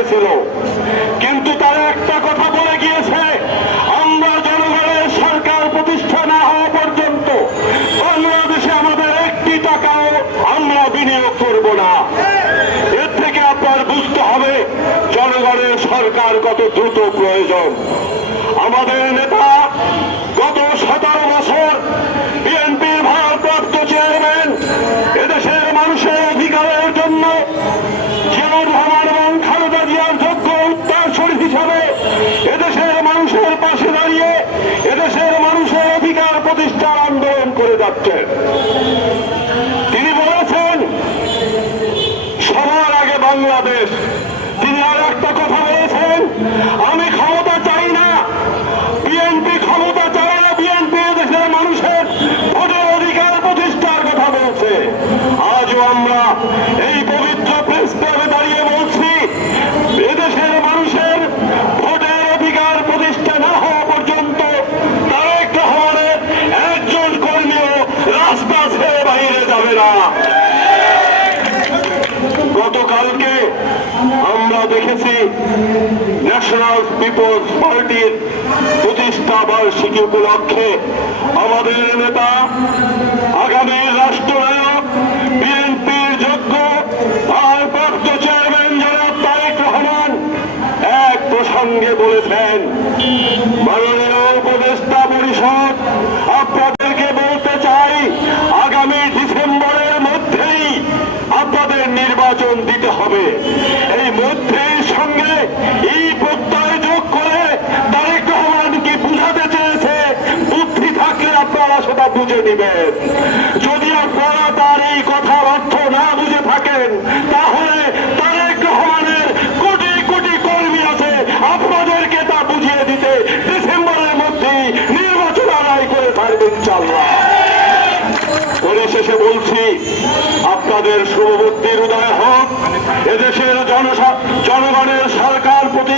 এসেছিল, কিন্তু তারা একটা কথা বলে গিয়েছে, আমরা জনগণের সরকার প্রতিষ্ঠা না হওয়া পর্যন্ত বাংলাদেশে আমাদের একটি টাকাও আমরা বিনিয়োগ করব না। এর থেকে আপনার বুঝতে হবে জনগণের সরকার কত দ্রুত প্রয়োজন। আমাদের নেতা গত 17 বছর বিএনপির ভারপ্রাপ্ত চেয়ারম্যান এদেশের মানুষের অধিকারের জন্য জিয়াউর রহমান এবং খালেদা জিয়ার যোগ্য উত্তরসূরি হিসাবে এদেশের মানুষের পাশে দাঁড়িয়ে এদেশের মানুষের অধিকার প্রতিষ্ঠার আন্দোলন করে যাচ্ছেন। তিনি বলেছেন সবার আগে বাংলাদেশ। তিনি আর একটা কথা বলেছেন, আমি ক্ষমতা চাই না, বিএনপি ক্ষমতা চায় না, বিএনপি এদেশের মানুষের ভোটের অধিকার প্রতিষ্ঠার কথা বলছে। আজও আমরা এই পবিত্র প্রেস ক্লাবে দাঁড়িয়ে বলছি, এদেশের মানুষের ভোটের অধিকার প্রতিষ্ঠা না হওয়া পর্যন্ত তারেক রহমানের একজন কর্মীও রাস্তা ছেড়ে বাইরে যাবে না। গতকালকে আমরা দেখেছি ন্যাশনাল পিপলস পার্টির প্রতিষ্ঠা বার্ষিকী উপলক্ষে আমাদের নেতা আগামী রাষ্ট্রনায়ক বিএনপির যোগ্য ভারপ্রাপ্ত চেয়ারম্যান জনাব তারেক রহমান এক প্রসঙ্গে বলেছেন, মাননীয় উপদেষ্টা পরিষদ আপনাদেরকে বলতে চাই, আগামী ডিসেম্বরের মধ্যেই আপনাদের নির্বাচন দিতে হবে। এই মধ্যের সঙ্গে এই প্রত্যয় যোগ করে তারেক রহমান কি বুঝাতে চেয়েছে, বুদ্ধি থাকলে আপনারা সেটা বুঝে নেবেন। যদি আপনারা তার এই কথার অর্থ না বুঝে থাকেন, তাহলে তারেক রহমানের কোটি কোটি কর্মী আছে, আপনাদেরকে তা বুঝিয়ে দিতে ডিসেম্বরের মধ্যেই নির্বাচন আদায় করে ছাড়বেন ইনশাআল্লাহ। পরিশেষে বলছি, আপনাদের শুভবুদ্ধির উদয় হোক, এদেশের জনগণের সরকার প্রতি